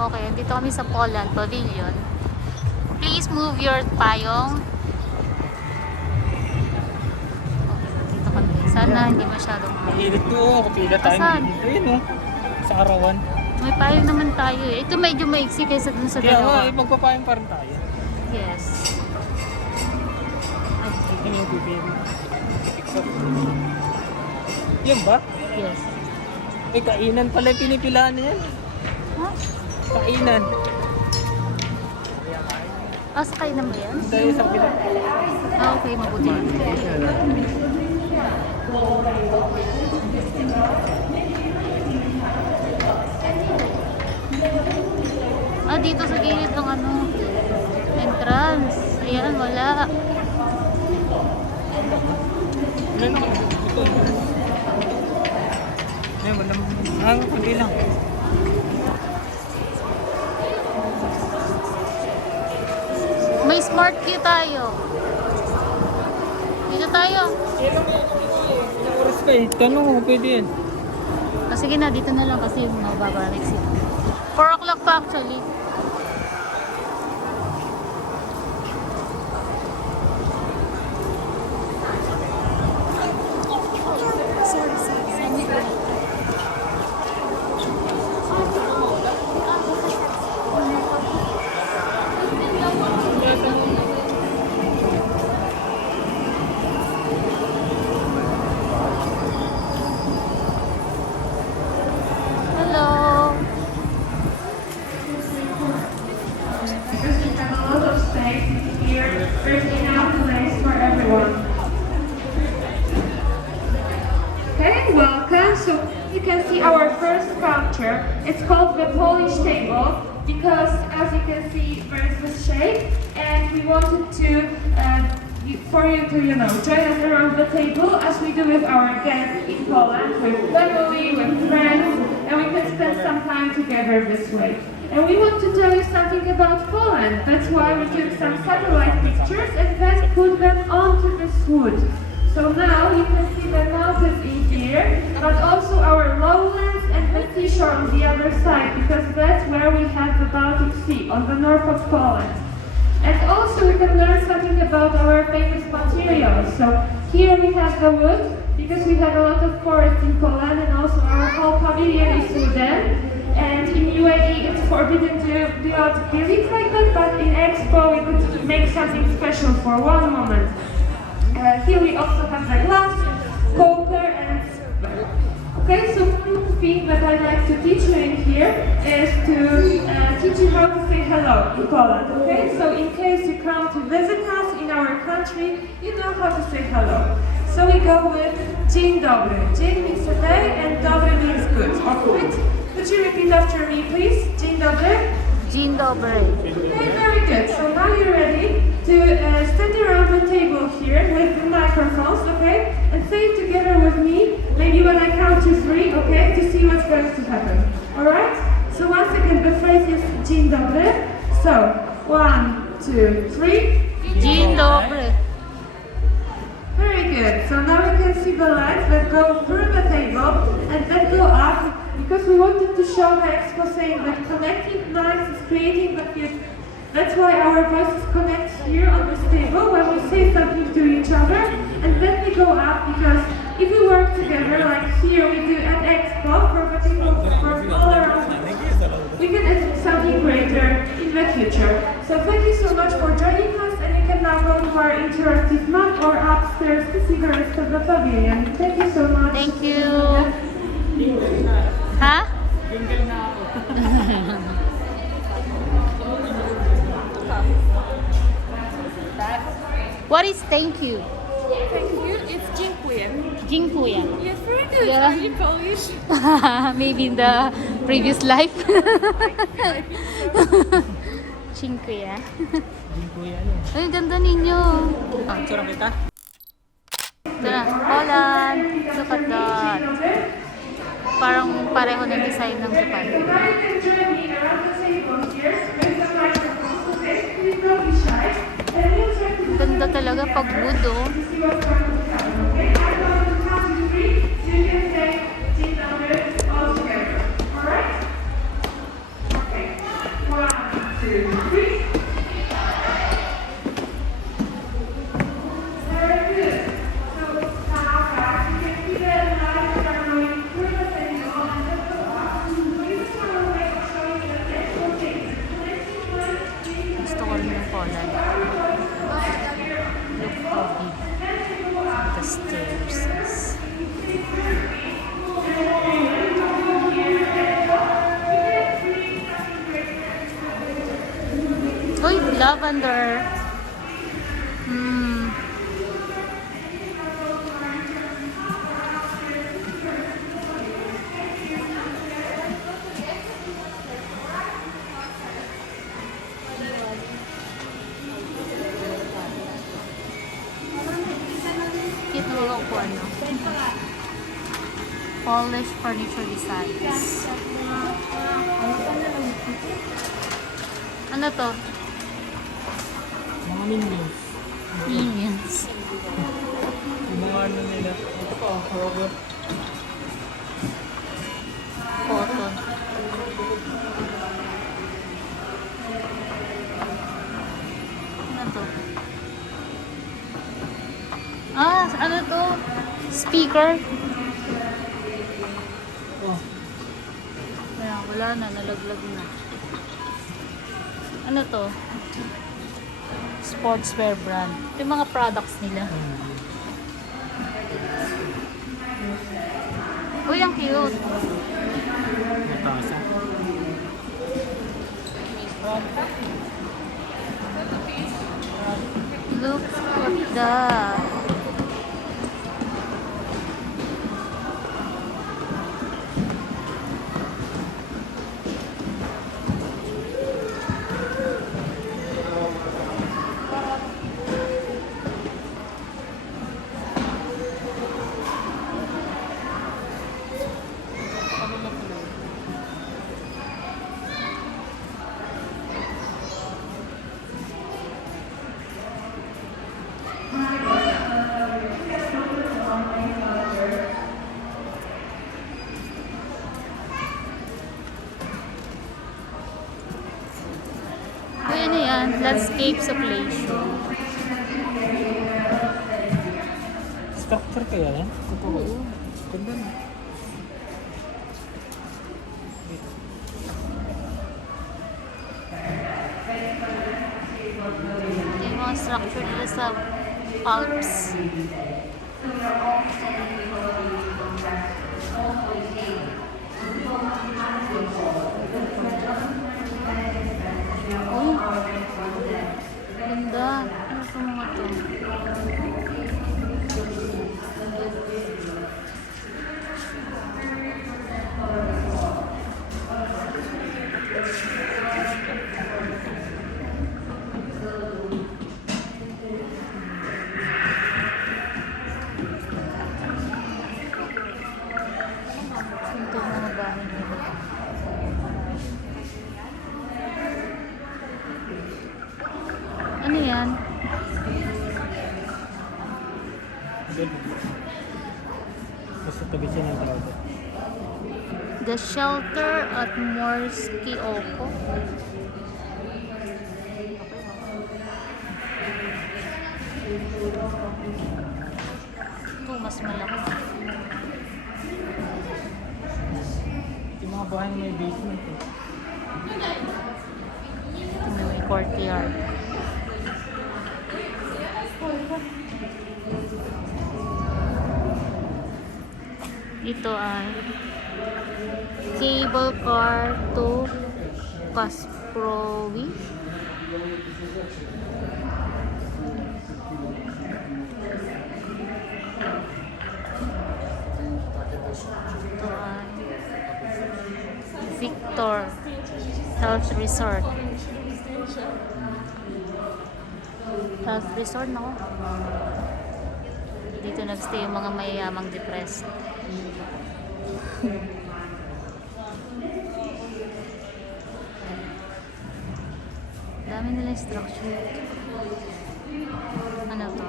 Okay, dito kami sa Poland Pavilion. Please move your payong. Okay, dito kami. Sana hindi masyadong Mainit to, kapila tayo. Asan? Ayun o, sa arawan. may payong naman tayo eh. Ito medyo maiksi kaysa dun sa Kaya nga, dalawa. magpapayong pa rin tayo. Yes. Ay, Ito yung bibig. Yan ba? yes. May kainan pala yung pinipilaan na yan. Huh? Kainan. Ah, sakay na ba yan? Dahil sa kapila. Ah, okay, mabuti. Ah, dito sa gilid ng ano, entrance. Ayan, wala. Ano naman? Ito. Ayun, wala. Kundi lang. May smart queue tayo. Dito tayo. Kailan mo yan? Ilang oras ka eh. Tanong ko pwede yan. Ah, sige na, dito na lang kasi mababa na exit. 4 o'clock pa actually. Hello. Because we have a lot of space here, there's enough place for everyone. Okay, welcome. So you can see our first sculpture. It's called the Polish table because, as you can see, there is this shape, and we wanted to for you to, join us around the table as we do with our guests in Poland, with family, with friends, and we can spend some time together this way. And we want to tell you something about Poland. That's why we took some satellite pictures and then put them onto this wood. So now you can see the mountains in here, but also our lowlands and the seashore on the other side, because that's where we have the Baltic Sea, on the north of Poland. And also we can learn something about our famous materials. So here we have the wood, because we have a lot of forests in Poland, and also our whole pavilion is wooden. And in UAE it's forbidden to build buildings like that, but in Expo we could make something special for one moment. Here we also have the glass, poker, and silver. Okay, so one thing that I'd like to teach you in here is to teach you how to say hello in Poland. Okay, so in case you come to visit us in our country, you know how to say hello. So we go with dzień dobry. Dzień means a day, and dobry means good. Okay? Could you repeat after me, please? Dzień dobry. Dzień dobry. Okay, very good. So now you're ready to stand around the table here with the microphones, okay? And say it together with me, maybe when I count to 3, okay? To see what's going to happen. Alright? So once again, the phrase is dzień dobry. So, 1, 2, 3. Dzień dobry. Very good. So now we can see the lights that go through the table and then go up, because we wanted to show the Expo saying that connecting minds is creating the future. That's why our voices connect here on this table when we say something to each other, and then we go up, because if we work together like here we do at Expo for the people from all around, we can achieve something greater in the future. So thank you so much for joining us, and you can now go to our interactive map or upstairs to see the rest of the pavilion. Thank you so much. Thank you. Ha? Jingle na ako. What is thank you? Thank you. It's dziękuję. Dziękuję. Yes, very good. Yeah. Are you Polish? Maybe in the previous life. Dziękuję. Jingle yan eh. Ay, ganda ninyo. Tsura kita? Ito na, Poland. Look at that. Parang pareho ng design ng Japan. So now you can join me around the table here with the microphones, okay? Please don't be shy. And we'll try to Ganda talaga pag wood, oh. see what's going to happen, okay? I'm going to count to 3, so you can say dzień dobry all together. Alright? Okay. Very good. So now guys, you can see the lights are going through the table and the floor. So this is our way of showing the next things. The next one is Gusto ko rin yung Poland. Look how big the stairs is. Uy, lavender. Hmm. Cute na mga upuan, no? Polish furniture designs. Ano to? Mga minions. Minions. Yung mga ano nila. Ito pa, robot. Cotton. Ano to? Ah, ano to? Speaker? Oh, Ayan, wala na, nalaglag na. Ano to? Sportswear brand. Ito yung mga products nila. Uy, ang cute. natasa. Look at that. Uy, ano yan? Landscapes of Leisure. Structure kaya yan? Totoo. Ganda na. Yung mga structure nila sa Alps. Uy, ganda. Ano sa mga to? Ito yung mga bahay nila. Ano yan? Good. Basta tabi siya ng tao. The Shelter at Morsky Oko. Ito, mas malaki. Yung mga bahay na may basement eh. Ito may courtyard. Ito ay cable car to Kasprowi. Ito ay Victor Health Resort. Health Resort, no? Dito nagstay yung mga mayayamang depressed. Dami nila structure. Ano to?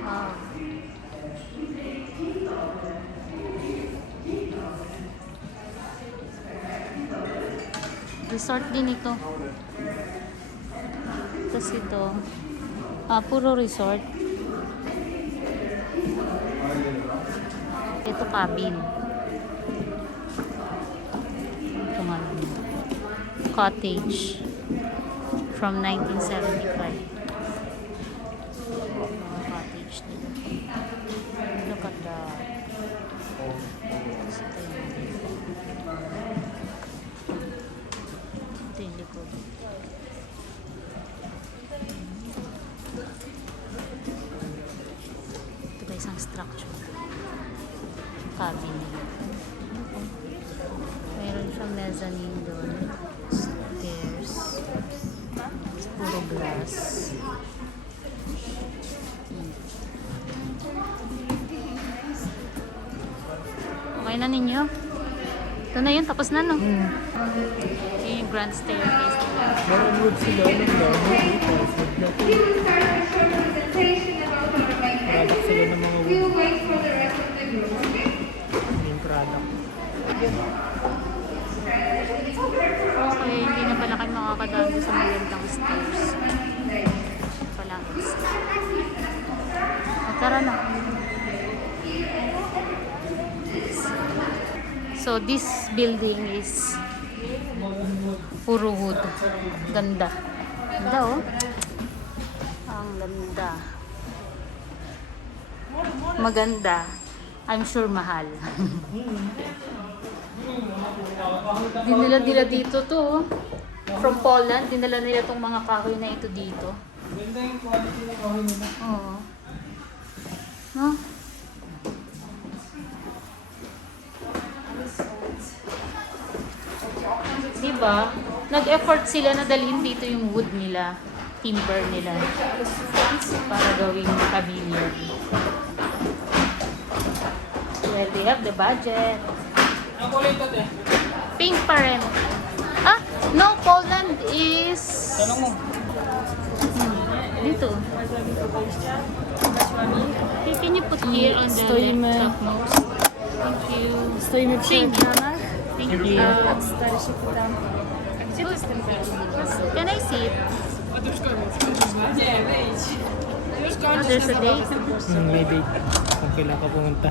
Wow. Resort din ito. Tapos ito, puro resort. Ito cabin. Ito nga lang. Cottage. From 1975. Cottage din. Look at that. Ito yung likod. Ito ba isang structure? Cabin nila. Meron siyang mezzanine doon. Stairs. Puro glass. Okay na ninyo? Ito na yun, tapos na no? Yun yung grand staircase nila. Nakamood sila ng dami. We will start a short presentation about our main Product sila ng mga We will wait for the rest of the group, okay? main product. Okay, hindi na pala kayo makakadaan sa magandang stairs. Palang exit. Tara na. So, this building is puro wood. Ganda. Ganda, oh. Ang ganda. Maganda. I'm sure mahal. Dinala dito to, oh. From Poland, dinala nila tong mga kahoy na ito dito. Ganda yung quality ng kahoy nila. Oo. No? Diba? Nag-effort sila na dalhin dito yung wood nila, timber nila, para gawing pavilion. Well, they have the budget. Ang kulay ito, te. Pink pa rin. Ah, no, Poland is... Tanong mo. Dito. Okay, can you put here on the Stoimy. topmost? Thank you. Stoimy przy Thank you. ekranach. Thank you. Stary się pytam. A gdzie to jest ten wejście? Can I see it? A to już koniec. Nie, wyjdź. Już Oh, kończysz there's na a date. zabawę. May date. Kung kailan ka pumunta.